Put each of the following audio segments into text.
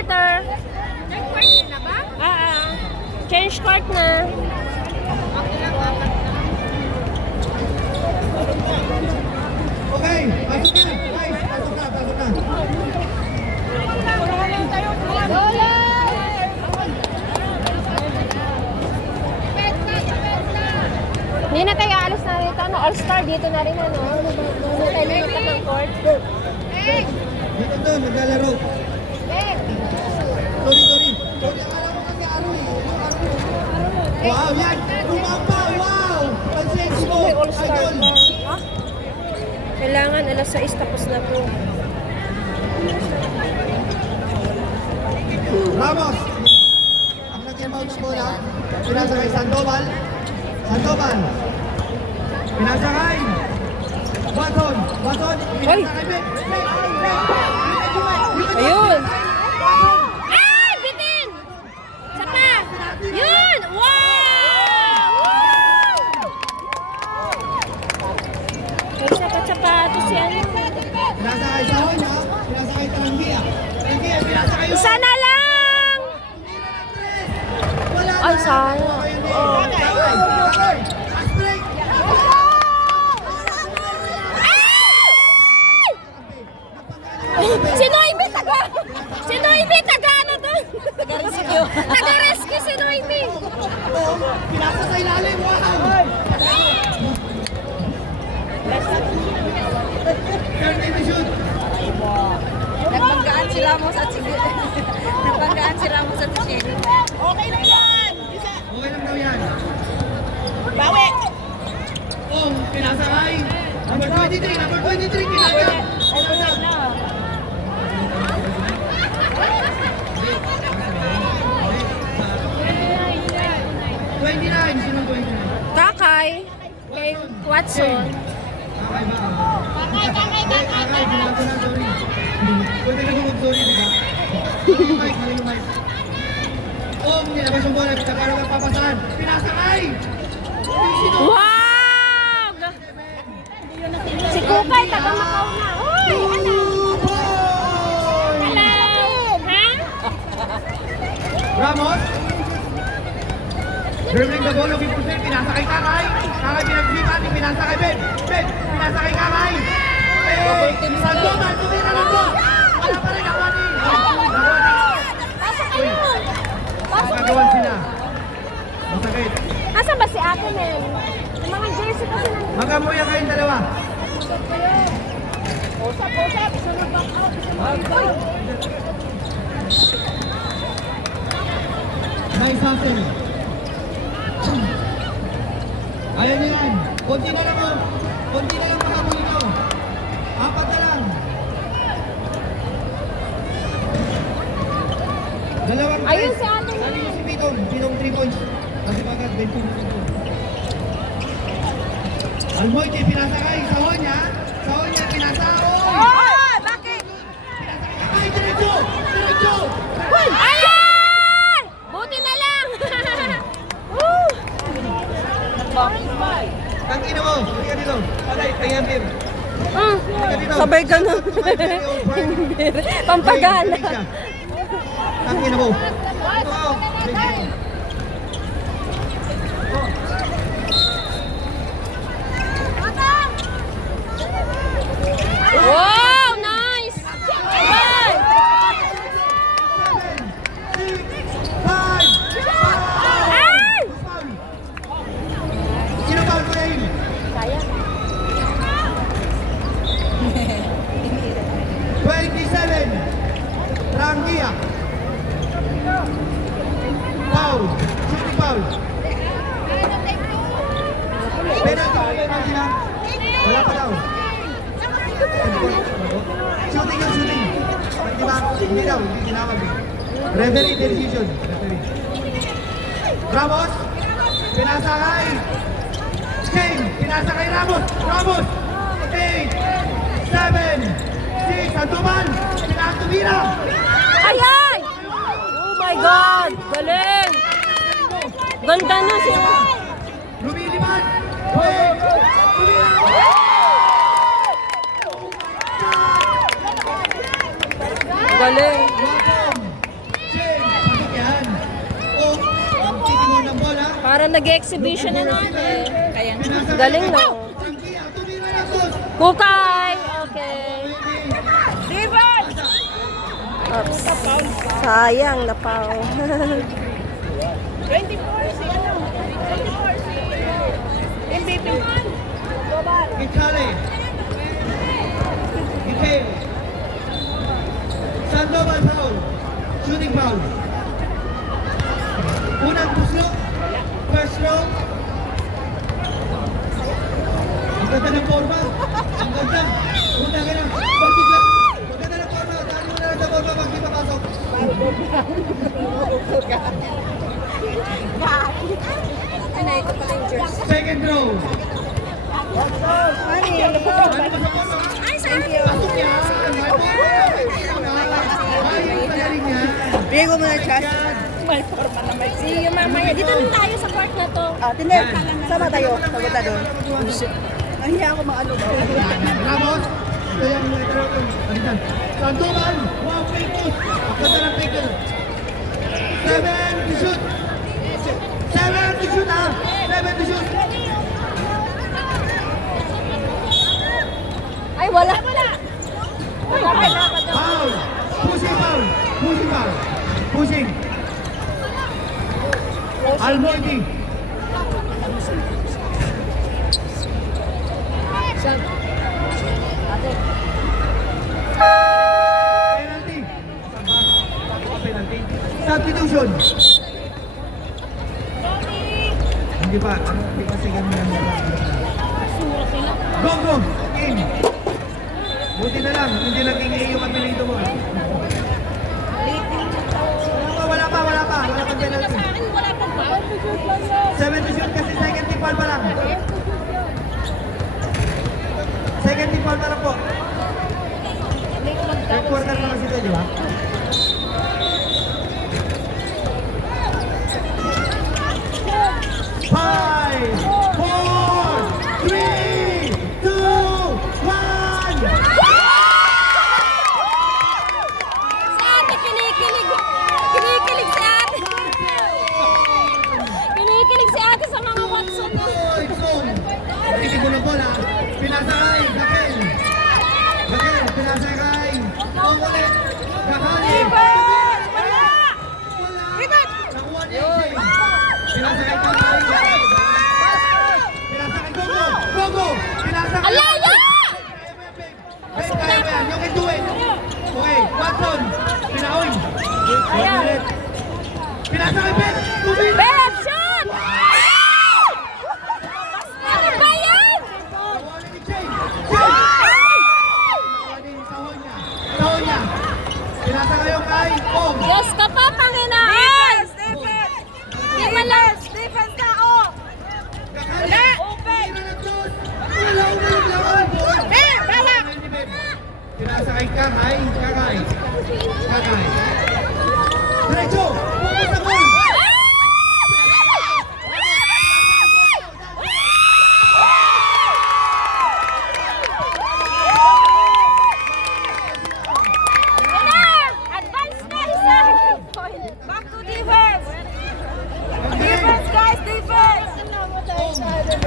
quarter. Change court na. Okay, pasok na. Guys, pasok na. Hindi na tayo alis na rito. All-star dito na rin. Hindi na tayo lumipat ng court. Dito doon, maglalaro. Sorry. Akala ko kasi Wow, yan! Rumapa! Wow! Pansensi mo! May all-star Idol! na. Kailangan alas 6 tapos na po. Ramos! Ang nag-inbound ng bola. Pinasakay Sandoval. Pinasakay! Baton! Pinasakay Ben! Ayun! Ay! Bitin! Saka! Yun! Wow! May sapat-sapatos yan. Pinasakay Sahon ha? Pinasakay Talangia. Pinasakay yun! Isa na lang! Wala na! Ay, sayang. Oh. Fast break! Si Noemi taga ano doon? Taga-rescue si Noemi. Pinasa sa ilalim! Wow! Third division! Nagbanggaan si Ramos at si Shane. Okay lang daw yan! Bawi! Oh, pinasakay! Number 23, kinagap! Sinong 29? Kakay. Kay Watson. Kakay ba? Kakay, binago na, sorry. Pwede ka mag-sorry, di ba? Mali yung mic. Oh, nilabas yung bola, para magpapasahan. Pinasakay! Wow! Si Kukay, taga Macau na. Hoy! Ano? Hello! Ha? Ramos? Dribbling the ball, looking for Sen, pinasakay Kakay. Kakay pinagsipan, pinasakay Ben. Pinasakay Kakay. Sandoval, tumira lang po. Wala pa rin, Nawani. Pasok kayo! Pasok Magagawan kayo! sila. Masakit. Asan ba si Ate Mel? Yung mga jersey kasi nandun. Magamuya kayong dalawa. Usap! Sunod back out! Nice hustle. Ayaw niyo yan. Konti na lang mo. Konti na lang makabuli nyo. 4 na lang. Dalawang Ayun press. si Ate Mel. Ayun si Pitong. Pitong 3 points. Kasi bagad, 20 na ito. Almoy, pinasakay. Sahon niya, pinasakay. Oh! Bakit? Ay, diretso! Ayan! Buti na lang! Woo! Tangina mo. Hindi ka dito. Alay, kaya beer. Sabay ganun. Pampagana. Tangina mo. Wow. Wow! Nice! Ay! Ay! Sino foul ko yun? Sayang. 27. Rangia. Foul. Shooting foul. Penalty sila. Wala pa daw. Shooting. Di ba? Hindi daw. Hindi tinawag. Referee decision. Ramos. Pinasakay. Shane. Pinasakay Ramos. 8, 7, 6. Sandoval. Pinaktumira. Ay! Oh my God! Galing! Ganda na siya. Lumilipad. Tumira. Galing. nag-exhibition na natin. Kaya Galing no. Frankie, tumira na sus. Kukay! Okay. Devon! Oops. Sayang, napaw. 24 si ano? 24 si MVP. Gitali. Gitali. Sandoval foul. Shooting foul. Unang puslo. First row. Ang ganda ng forma. Ang ganda. Punta ka na. Bakit lang? Ang ganda ng forma. Dali mo na lang sa forma pag di papasok. Anay ko pala yung jersey. Second row. Ay, Pasok yan. May forma. Ay, pagaling yan. bigay ko muna Josh. May forma na may See you mamaya. Dito lang tayo sa park na to. Tiner, sama tayo. Saguta doon. Nahiya ako mga ano. Ramos. Ito yung letter ko. Balikan. Sandoval. Wow, fake post. Ang ganda ng fake post. 7 to shoot. 7 to shoot ah. 7 to shoot. Ay, wala. Foul. Pushing foul. Pushing foul. Pushing. Almondi. Penalty. Penalty. Substitution. Hindi pa. Hindi pa sigang yan. Go, go. In. Buti na lang. Hindi naging A yung apelyido mo. Wala pa. Wala pang penalty. 7 to shoot kasi second team foul pa lang. Second team foul pa lang po. Third quarter na kasi ito, di ba? Five, four, three, two, one. Si ate, kinikilig. Kinikilig si ate. Kinikilig si ate sa mga Watson. Boy, zone. Titig mo ng bola. Pinasakay, Gakel. Gakel, pinasakay. Ang ulit. Gakali. Wala. Nakuha niya yung Shane. Pinasakay ka na. Pinasakay Gogo. Gogo. Pinasakay. Alaya! Kaya mo yan. You can do it. Okay, Watson. Pinaon. 1 minute. Pinasakay Ben. 2 minutes. Beb, shot! Ano ba yan? Nakuha ni Shane. Nakuha ni Sahon niya. Sahon niya. Pinasakay yung kay Ong. Diyos ka pa, Panginoon! Di man lang. Defense na, oh! Wala! Open! Wala ko na naglawan! Bawa! Pinasakay Kakay. Kakay. Kakay. Diretso! Pupo sa goal! Advance na isa! Back to defense! Defense, guys! Defense!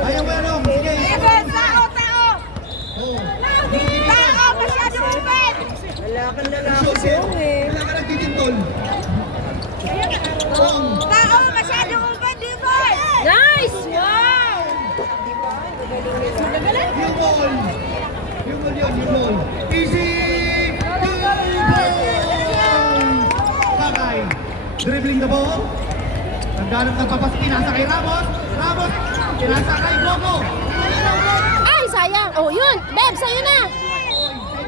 Ayaw ba ano? Sige! Defense! Tao! Tao! Oh. Tao! Masyado open! Wala kang lalaki Wala ka nagtitintol. Ong. Tao! Masyado open! Defense! Nice! Wow! Yung ball. Yung ball yun. Yung ball. Easy! Kakay. Dribbling the ball. Nagdanap ng papas. Pinasakay Ramos. Ramos. Pinasakay Gogo. Ay, sayang! Oh, yun! Beb, sa'yo na!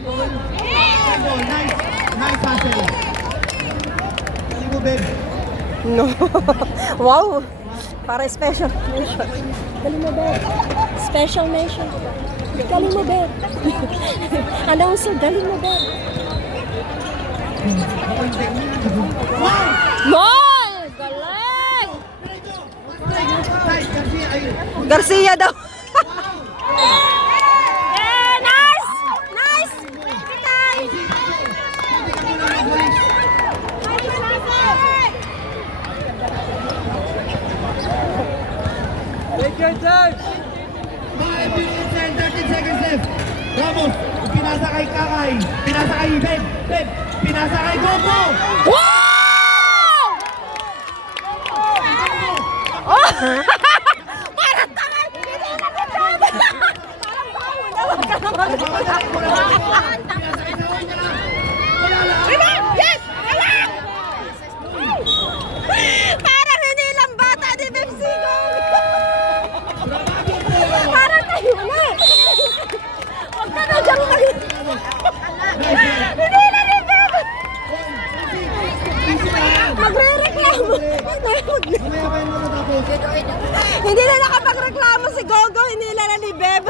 Goal. Nice. Nice hustle. Hindi mo, babe. No. Wow! Para special mention. Dali mo, Beb. Special mention. Dali mo, Beb. Announcer, dali mo, Beb. Wow! Mol! Galing! Nice, Garcia. Ay, Garcia daw. Yeah, nice! Nice! Kitay! hindi ka muna mag-walis. Ramos. Pinasa kay Kakay. Pinasa kay Beb. Beb. Pinasa kay Gogo. Wow! Oh! Parang tanga! Hindi na nagkakaba! Parang bawo na! Huwag ka na Pinasa kay Saway niya lang. Wala lang. Yes! Wala! Parang hindi lang bata ni Pepsi ko! Parang tayo na! Huwag ka na dyan mag... Hindi na ni Pep! Magre-reklamo! Mamaya pa yung matatapos. Hindi na nakapagreklamo si Gogo, hindi na ni Beb.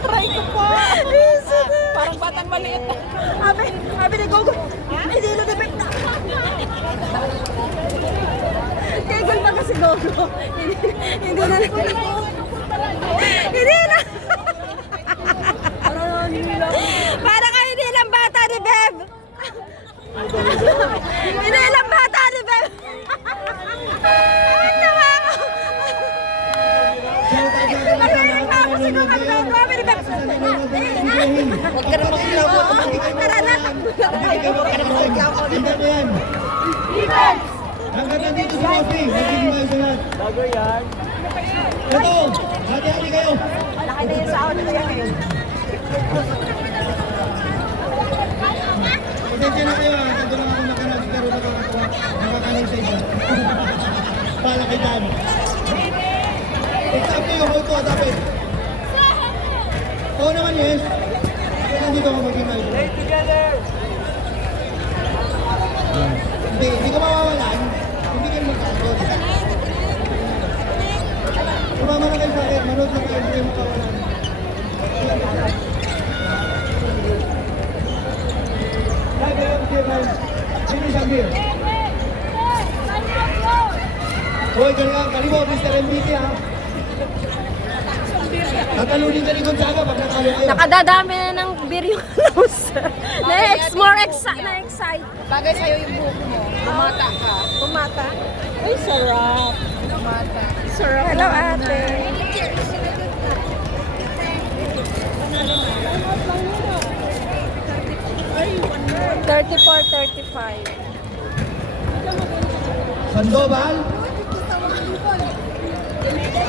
Aray ko po. Parang batang maliit. Sabi ni Gogo, hindi na ni Beb na. Kegol pa kasi Gogo. Hindi na. Hindi na. Parang kayo hindi lang bata ni Beb. Hindi lang bata ni Beb. Ang tawa ko. Nagre-reklamo si Gogo. Grabe ni Beb. Huwag ka na magreklamo. Tara na. Hanggang na yan. Hanggang nandito si Mosley. Magiging maayos na lahat. Bago yan. Ito. Hati-hati kayo. Malaki na yung sahod ko yan. Pasensya na kayo ha. Tanto lang ako nakarag. Pero nakakanin sa iba. Para kay Dan. Exam ko yung hold ko. Tapos. Oo naman yes. Kaya nandito ako magiging maayos. Hindi ka mawawalan. Hindi kayo magkakot. Sumama na kayo sa akin. Manood na kayo. Hindi kayo makawalan. Finish ang beer. Hoy, kalimot, Mr. MVP ha. Tatalunin ka ni Gonzaga pag natalo kayo. Nakadadami na ng beer yung announcer. More na-excite. Bagay sa'yo yung buhok mo. Bumata ka. Bumata. Ay, sarap. Bumata. Sarap. Hello, ate. $34.35. Sandoval.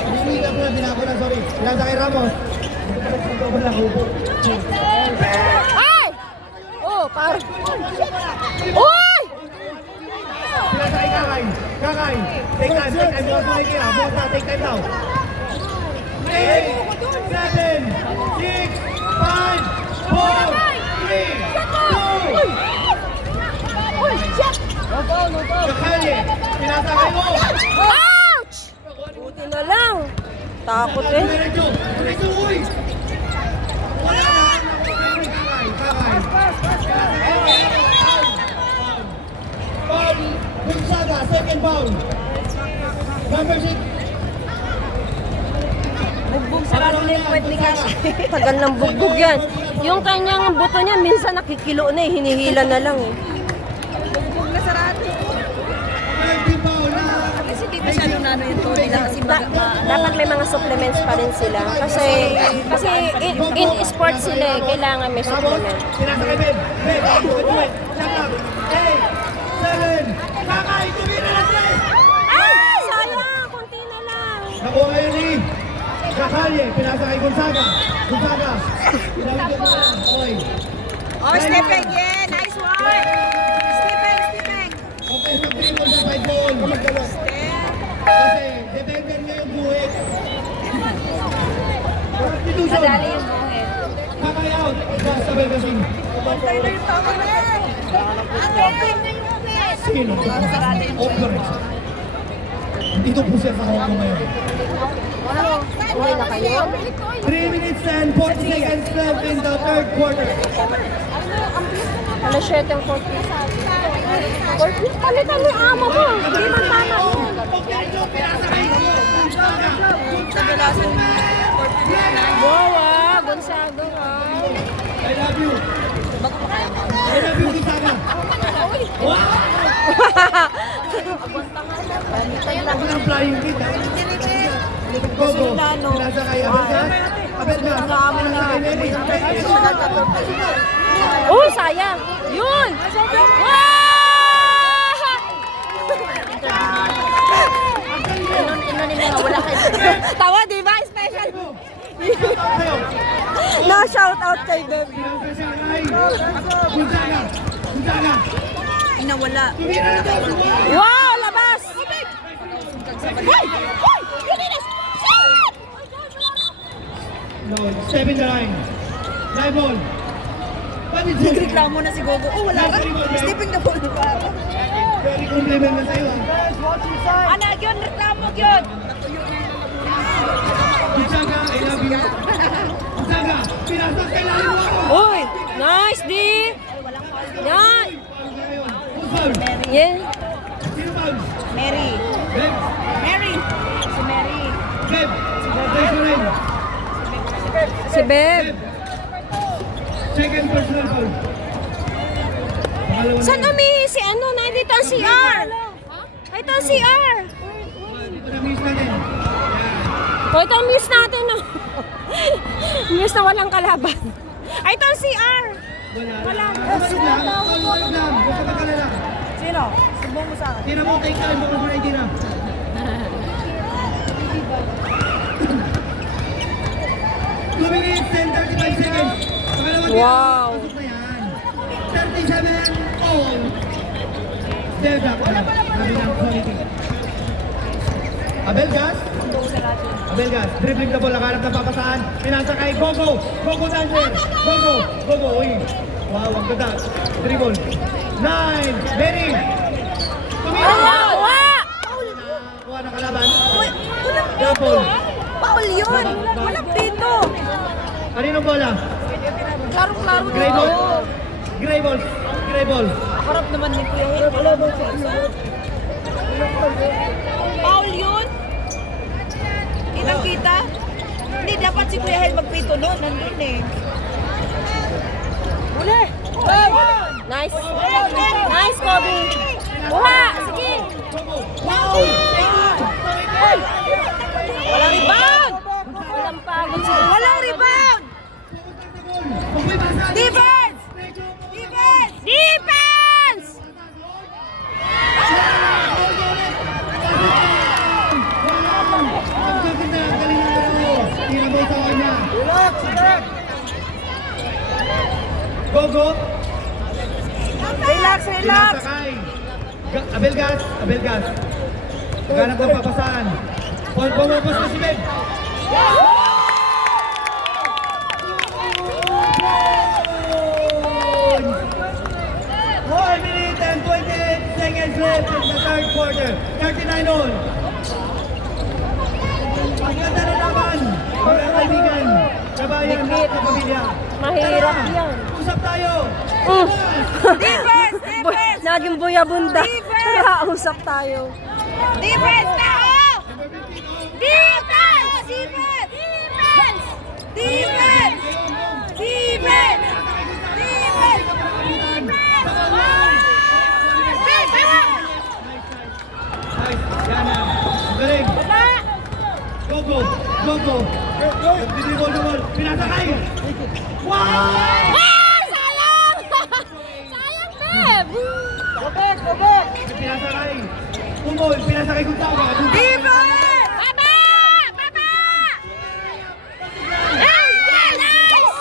Hindi na pala, binako na, sorry. Pinasa kay Ramos. Sandoval lang, upo. Ay! Oh, parang... Uy! Pinasa kay Kakay. Kakay. Take time, take time. Bukas na kayo. Bukas na, take time now. 8, 7, 6, 5, 4, 3, 2, 1. Uy, shit! Kakali. Pinasa kay mo. Ouch! Buti na lang. Takot eh. Diretso. Diretso, uy. Wala na. Kakay. Kakay. Foul. Gonzaga, second foul. Number 6. Bugbog sarado na yung puwet ni Kasi. Tagal ng bugbog yan. Yung kanyang buto niya, minsan nakikilo na eh. Hinihila na lang eh. Bugbog na sarado. 30 foul na. Kasi di masyadong nano yung tubig nila kasi Dapat may mga supplements pa rin sila. Kasi in sports sila eh. Kailangan may supplement. Pinasa kay Ben. Ben, wait. Shut up. 8, 7. Kakay, tumira na 3. Ay! Sayang! Kunti na lang. Nakuha ngayon ni Kakali. Pinasa kay Gonzaga. Gonzaga. Pinasa kay Gonzaga. Okay. Oh, Stephen, yeah! Nice work! Stephen! Okay, sa 3 ball sa 5 ball. Kasi, depende nyo yung buhit. Substitution. Madali yung buhet. Kakay out. Sabay kasing. Pantay na yung tama na yan! Sino? Operate. Dito po siya sa hawak ko ngayon. Uwi na kayo. 3 minutes and 40 seconds left in the third quarter. Ano shirt yung 40? 40? Palitan mo yung amo mo. Hindi man tama yun. Wow, Gonzaga, wow. I love you. I love you, Gonzaga. Wow! Ako ng flying kid. Gogo. Pinasa kay Abelgas. Abel Gas. Oh, sayang. Yun! Wow! Tawa, di ba? Special. No, shout out kay Beb. Gonzaga. Inawala. Wow, labas! Hoy! Hoy! Gimenez! Shit! No, step in the line. Live ball. What is it? Nagreklamo na si Gogo. Oh, wala ka. Stepping the ball pa. Very compliment na sa'yo. Ana, yun, reklamo yun. Gonzaga, I love you. Gonzaga, pinasok kay lalim mo ako. Uy! Nice, D! Yan! Who's foul? Yeah. Sino foul? Mary. Beb. Mary. Si Mary. Beb. Beb ko rin. Si Beb. Second personal foul. Pangalawa na Saan yun. kami? Si ano? Nandito ang CR. Ay, ito ang CR. Dito na miss natin. O, ito ang miss natin. No? Miss na walang kalaban. Ay, ito ang CR. Wala. Tulog lang. Huwag ka makalala. Sino? Subong mo sa akin. Tira mo, take time. Bukod mo na itira. Two minutes and 35 seconds. Pangalawa tira. Wow. Pasok na yan. 37 all. There, Jack. Sabi ng quality. Abel Gas. Abel Gas. Dribbling the ball. Nakaharap na papasaan. Pinasa kay Gogo. Gogo dancer. Gogo. Gogo. Uy. Wow, ang ganda. Dribble. 9. Mary. Tumira. Kuha ng kalaban. Double. Paul yun. Walang pito. Kaninong bola? Klaro-klaro Gray ball. Gray ball. Gray ball. Harap naman ni Kuya Hel. Paul yun? Kitang-kita? Hindi, dapat si Kuya Hel magpito noon. Nandun eh. Uli! Nice! Nice, Kobe! Buha! Sige! Wow! Walang rebound! Walang pagod sila. Walang rebound! Defense! Defense! Defense! Ang gaganda. Ang galing na ano. Tira mo sa kanya. Gogo. Relax, relax! Pinasakay. Abel Gas. Abel Gas. Ganap ng papasaan. Pumupos na si Ben. 1 minute and 28 seconds left in the third quarter. 39 all. Ang ganda na naman. Mga kaibigan. Kabayan at kapamilya. Mahirap Tara, yan. Usap tayo. Defense! Defense! Naging buyabunda. Defense! Tara, usap tayo. Defense tao! Defense! Defense! Defense! Defense! Defense! Defense! Nice. Yan na. Galing. Gogo. Gogo. Nagdidibol naman. Pinasakay. Wow! Ah! Sayang! Sayang, Beb! Pinasakay. Tumol. Pinasakay kung tama. Defense! Baba! Baba! Hey! Nice!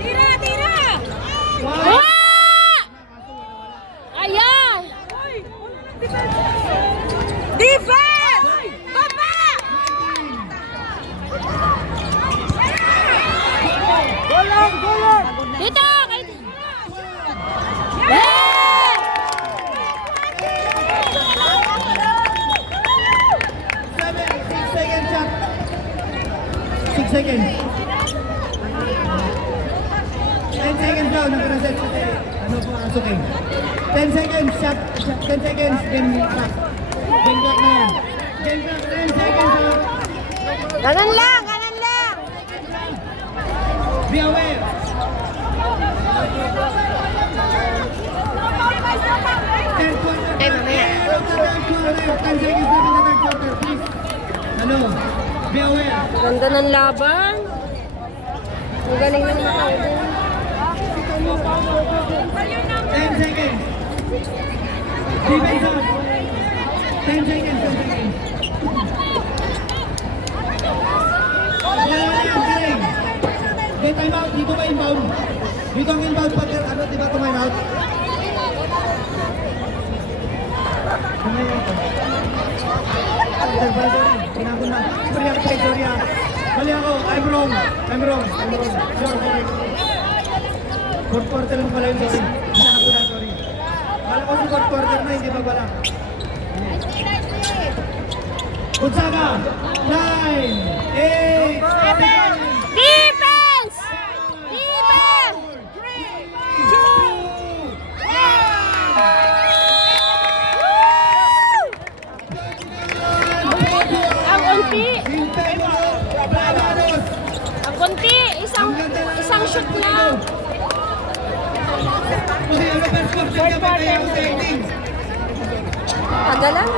Tira! Tira! Wow! Ah! Ayan! Defense! Baba! Dito! Yeah! 6 seconds shot. 6 seconds. 10 seconds daw. Nakareset sa ano po ang suking. 10 seconds shot. 10 seconds. Then clock. Then clock na yan. Then clock. 10 seconds. Ganon lang! Ganon lang! Be aware. Ay, mamaya. 10 seconds left in the third quarter, please. Ano? Ganda ng laban. Ang galing ng mga idol. 10 seconds. Defense on. 10 seconds. 10 seconds. Wala na yan, galing. Okay, time out. Dito ka inbound. Dito ang inbound pag ano, di ba time out? Kamay out. Sorry. Pinako na. Sorry. Mali ako. I'm wrong. You're correct. Fourth quarter lang pala yun, sorry. Pinako na, sorry. Kala ko si fourth quarter na, hindi pa pala. Gonzaga! 9, 8, 7, Defense! 2, 1! Ang unti! Hintay mo! Bravados! Ang kunti! Isang shoot lang! Kasi ano, first quarter ka ba tayo ang 18? Tagalan?